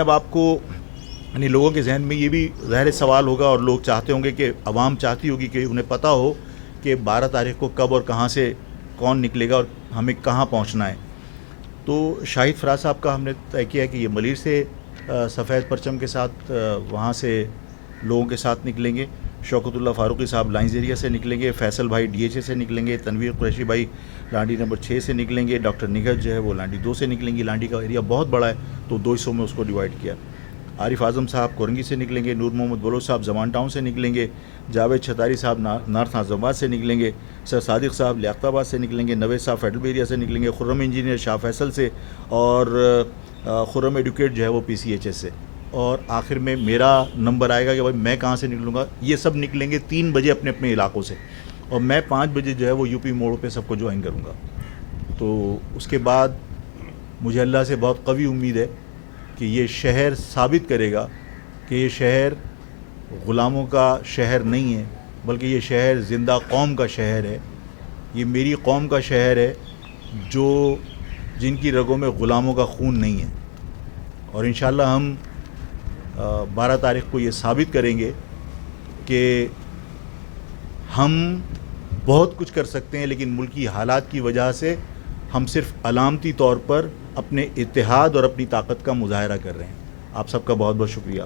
اب آپ کو یعنی لوگوں کے ذہن میں یہ بھی ظاہر سوال ہوگا اور لوگ چاہتے ہوں گے کہ عوام چاہتی ہوگی کہ انہیں پتہ ہو کہ 12 تاریخ کو کب اور کہاں سے کون نکلے گا اور ہمیں کہاں پہنچنا ہے. تو شاہد فراز صاحب کا ہم نے طے کیا ہے کہ یہ ملیر سے سفید پرچم کے ساتھ وہاں سے لوگوں کے ساتھ نکلیں گے. شوکت اللہ فاروقی صاحب لائنز ایریا سے نکلیں گے. فیصل بھائی ڈی ایچ اے سے نکلیں گے. تنویر قریشی بھائی لانڈی نمبر 6 سے نکلیں گے. ڈاکٹر نگہت جو ہے وہ لانڈی 2 سے نکلیں گی. لانڈی کا ایریا بہت بڑا ہے تو 2 حصوں میں اس کو ڈیوائڈ کیا. عارف اعظم صاحب کورنگی سے نکلیں گے. نور محمد بلوچ صاحب زمان ٹاؤن سے نکلیں گے. جاوید چھتاری صاحب نارتھ اعظم آباد سے نکلیں گے. سر صادق صاحب لیاقت آباد سے نکلیں گے. نوید صاحب فیڈرل ایریا سے نکلیں گے. خرم انجینئر شاہ فیصل سے اور خرم ایڈوکیٹ جو ہے وہ پی سی ایچ ایس سے. اور آخر میں میرا نمبر آئے گا کہ بھائی میں کہاں سے نکلوں گا. یہ سب نکلیں گے 3 بجے اپنے اپنے علاقوں سے اور میں 5 بجے جو ہے وہ یو پی موڑ پہ سب کو جوائن کروں گا. تو اس کے بعد مجھے اللہ سے بہت قوی امید ہے کہ یہ شہر ثابت کرے گا کہ یہ شہر غلاموں کا شہر نہیں ہے بلکہ یہ شہر زندہ قوم کا شہر ہے. یہ میری قوم کا شہر ہے جن کی رگوں میں غلاموں کا خون نہیں ہے. اور انشاءاللہ ہم 12 تاریخ کو یہ ثابت کریں گے کہ ہم بہت کچھ کر سکتے ہیں لیکن ملکی حالات کی وجہ سے ہم صرف علامتی طور پر اپنے اتحاد اور اپنی طاقت کا مظاہرہ کر رہے ہیں. آپ سب کا بہت بہت شکریہ.